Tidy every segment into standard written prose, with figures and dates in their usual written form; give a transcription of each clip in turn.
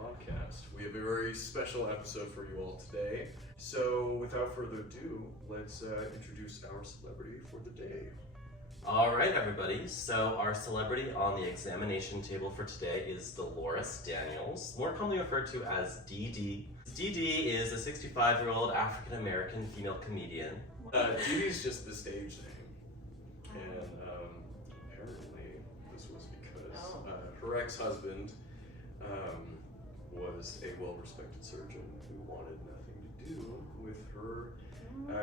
podcast. We have a very special episode for you all today. So, without further ado, let's introduce our celebrity for the day. All right, everybody. So our celebrity on the examination table for today is Dolores Daniels, more commonly referred to as Dee Dee. Dee Dee is a 65-year-old African-American female comedian. Dee Dee's just the stage name. And apparently this was because her ex-husband was a well-respected surgeon who wanted nothing to do with her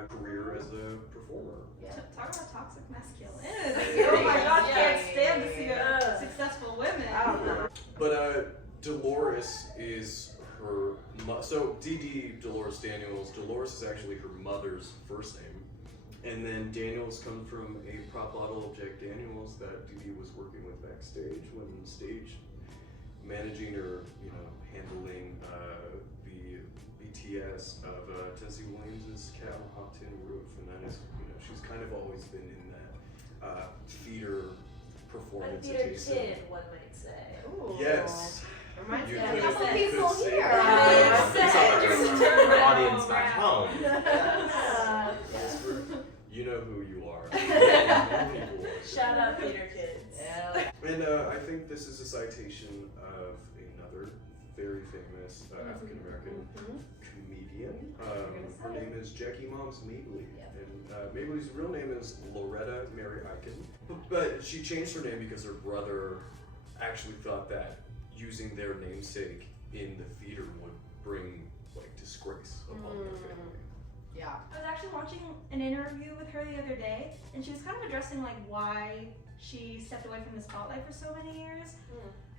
career as a performer. Yeah. Talk about toxic masculinity. Oh my god, can't stand to see successful women. But Dolores is her so Dee Dee Dolores Daniels. Dolores is actually her mother's first name. And then Daniels comes from a prop bottle of Jack Daniels that Dee Dee was working with backstage when stage managing or, handling the BTS of Tennessee Williams' Cat on Hot Tin Roof. And that is, she's kind of always been in that theater performance. A theater kid, one might say. Ooh. Yes. Reminds me You of could- a couple could people say here. that. Just turn the audience back home. Yes, you know who you are. People. Shout out theater kids. And I think this is a citation of another very famous African American comedian. Her name is Jackie Moms Mabley. And Mabley's real name is Loretta Mary Eichen. But she changed her name because her brother actually thought that using their namesake in the theater would bring disgrace upon their family. Yeah. I was actually watching an interview with her the other day, and she was kind of addressing why she stepped away from the spotlight for so many years.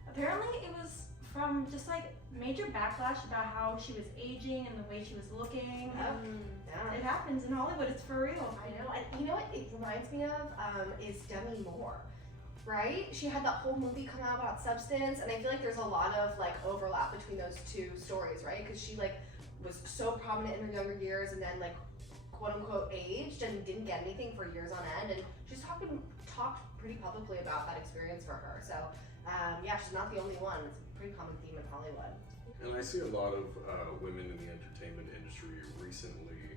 Apparently, it was from just major backlash about how she was aging and the way she was looking. It happens in Hollywood. It's for real. I know. And you know what it reminds me of is Demi Moore. Right? She had that whole movie come out about Substance, and I feel like there's a lot of overlap between those two stories, right? Because she was so prominent in her younger years, and then quote unquote aged and didn't get anything for years on end, and she's talked pretty publicly about that experience for her. So yeah, she's not the only one. It's a pretty common theme in Hollywood. And I see a lot of women in the entertainment industry recently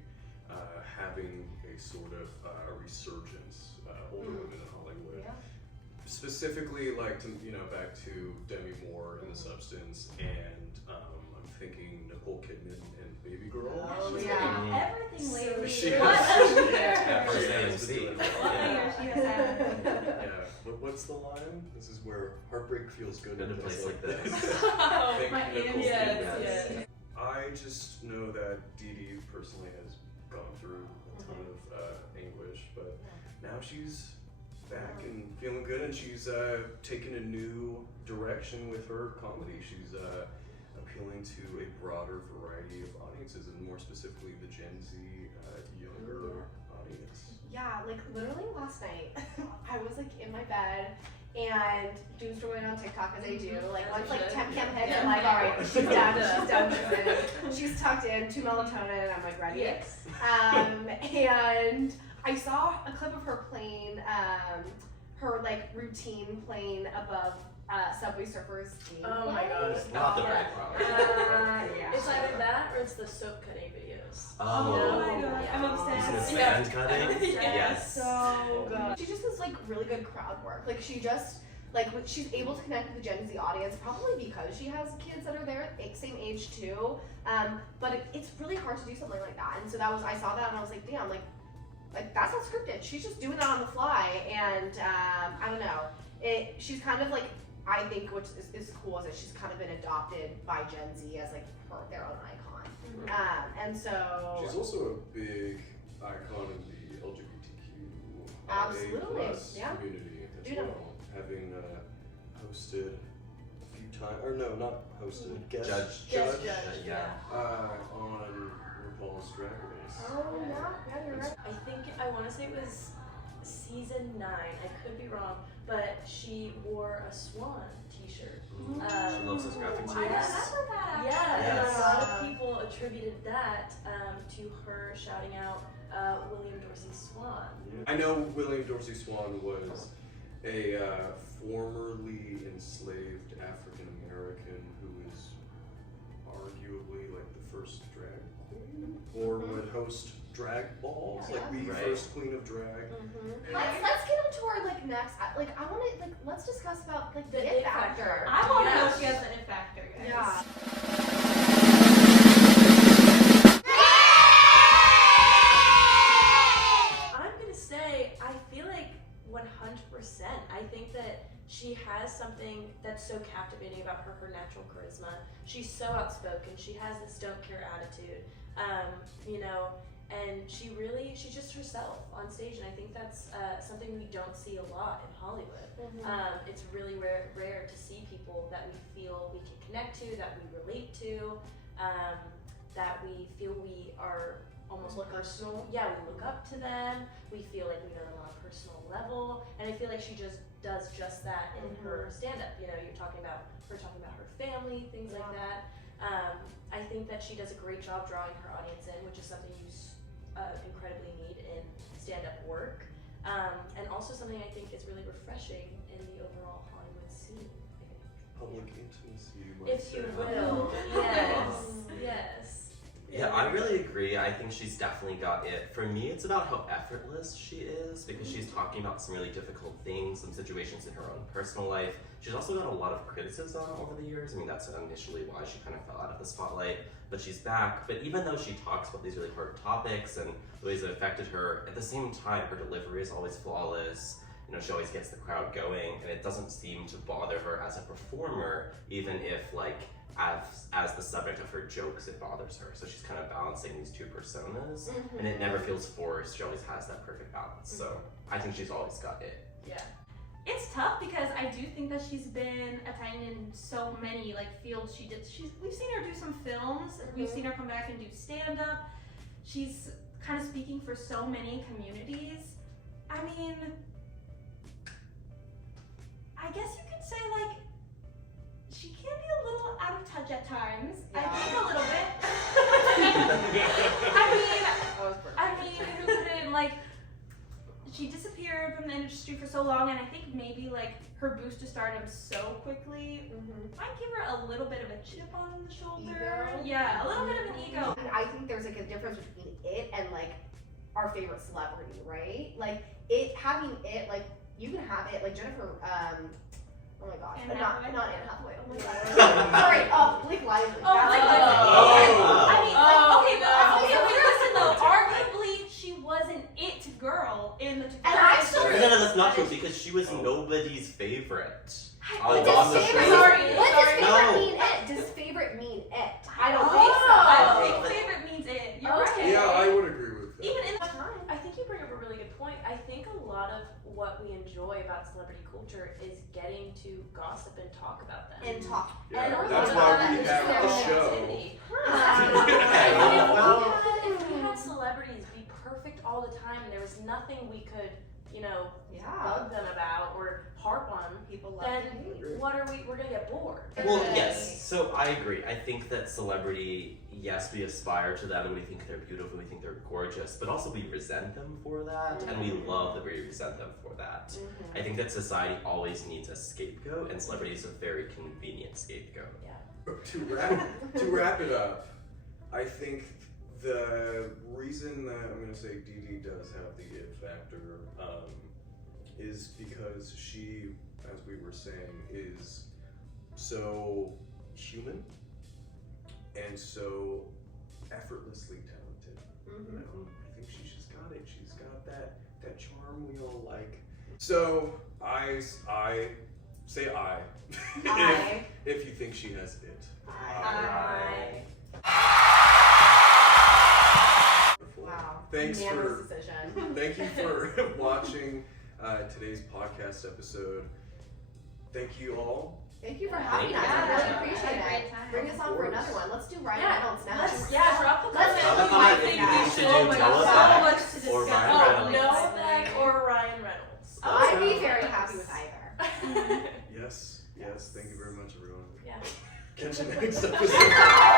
having a sort of a resurgence, older women in Hollywood. Yeah. Specifically, back to Demi Moore and The Substance, and I'm thinking Nicole Kidman and Baby Girl. Oh, She's yeah. been in everything lately. She What? has. Yeah, She first has AMC. been doing What it. year she has had? Yeah. What's the line? This is where heartbreak feels good In a place like this. Thank My you, Nicole aunt, Kidman. yes. I just know that Dee Dee personally has gone through a ton of anguish, but now she's back and feeling good, and she's taken a new direction with her comedy. She's appealing to a broader variety of audiences, and more specifically the Gen Z younger audience. Yeah, literally last night, I was in my bed and doom scrolling on TikTok as I do. Once 10 p.m. hits, I'm all right, she's done, she's tucked in, 2 melatonin, and I'm ready. Yes. And I saw a clip of her playing her routine playing above Subway Surfers game. Oh my gosh. Not the Yeah. right problem. Yeah. It's either that or it's the soap cutting videos. Oh my god, I'm You see the obsessed. sand cutting? Yes. So good. She just does really good crowd work. She just she's able to connect with the Gen Z audience, probably because she has kids that are their same age too. But it's really hard to do something like that. And so I saw that and I was like, damn, that's not scripted. She's just doing that on the fly. And I don't know. She's kind of I think which is cool is that she's kind of been adopted by Gen Z as their own icon. And so She's also a big icon in the LGBTQ Absolutely, yeah. community as Yeah. well. Having hosted a few times, or no, not hosted, guest Judge. Yeah. on RuPaul's Drag Race. Oh yeah, you're right. I want to say it was season 9. I could be wrong, but she wore a swan t-shirt. She loves those graphic I tees. remember that. Yeah, Yes. and a lot of people attributed that to her shouting out William Dorsey Swan. I know William Dorsey Swan was a formerly enslaved African American who is arguably like the first drag queen, or would host drag balls, Yeah. like the Right. first queen of drag. Let's get on to our like next. Like I want to let's discuss about like the it factor. I want to know Yes. if she has an it factor, guys. Yeah. I'm gonna say I feel like 100%. I think that she has something that's so captivating about her natural charisma. She's so outspoken. She has this don't care attitude. You know, and she's just herself on stage, and I think that's something we don't see a lot in Hollywood. It's really rare to see people that we feel we can connect to, that we relate to, that we feel we are almost personal. Yeah, we look up to them. We feel like we know them on a personal level, and I feel like she just does just that in her stand-up. You know, you're talking about her family, things like that. I think that she does a great job drawing her audience in, which is something you incredibly need in stand-up work, and also something I think is really refreshing in the overall Hollywood scene. Public intimacy, you might If say. you will, yes, yes. Yeah, I really agree. I think she's definitely got it. For me, it's about how effortless she is because she's talking about some really difficult things, some situations in her own personal life. She's also got a lot of criticism over the years. I mean, that's initially why she kind of fell out of the spotlight, but she's back. But even though she talks about these really hard topics and the ways that affected her, at the same time, her delivery is always flawless. You know, she always gets the crowd going, and it doesn't seem to bother her as a performer, even if, like, as the subject of her jokes, it bothers her. So she's kind of balancing these two personas, and it never feels forced. She always has that perfect balance. So I think she's always got it. Yeah. It's tough because I do think that she's been attained in so many like fields. We've seen her do some films. We've seen her come back and do stand up. She's kind of speaking for so many communities. I mean, I guess you could say like she can be a little out of touch at times. Yeah. I think a little bit. I mean, who couldn't like? She disappeared from the industry for so long, and I think maybe like her boost to stardom so quickly might give her a little bit of a chip on the shoulder. Ego? Yeah, a little bit of an ego. And I think there's like a difference between it and like our favorite celebrity, right? Like it having it, like you can have it, like Jennifer. Oh my gosh, Anne not Hathaway? Anne Hathaway. Oh my god. Sorry. Oh, Blake Lively. Oh, That's Blake like Lively. Oh. I mean, like, okay, Oh, but no. listen though. Arguably, she was an it girl in the 2000s. And I still No, that's not true because she was nobody's favorite. But on the does show. favorite, what does favorite No. mean it? Does favorite mean it? I don't think I so. think favorite means it. You're Okay. Yeah, I would agree with that. Even in the I think you bring up a really good point. I think a lot of what we enjoy about celebrity culture is getting to gossip and talk about them. And talk. Yeah, and a that's lot why of we that have is the their show. Activity. Yeah, well, If we had celebrities be perfect all the time and there was nothing we could, you know, Yeah. bug them about or harp on, People love then to hate. what are we're gonna get bored. Well, yes. So I agree. I think that celebrity, yes, we aspire to them and we think they're beautiful, we think they're gorgeous, but also we resent them for that, and we love that we resent them for that. I think that society always needs a scapegoat, and celebrity is a very convenient scapegoat. To wrap it up, I think the reason that I'm going to say Dee Dee does have the it factor is because she, as we were saying, is so human and so effortlessly talented. You know, I think she's just got it. She's got that charm we all like. So I say I. I. If you think she has it. I. Wow. Thanks Unanimous for decision. thank you for watching today's podcast episode. Thank you all. Thank you for having Thank us. you. I really Yeah. appreciate Had a great it. time. Bring us on for another one. Let's do Ryan Reynolds now. Drop the Let's comment. do comment Ryan if you Reynolds. should Oh do my Noah gosh, Beck so much to discuss. or Ryan Oh, Reynolds. Noah Beck or Ryan Reynolds. I'd be very happy with either. Yes, thank you very much everyone. Yeah. Catch you next episode.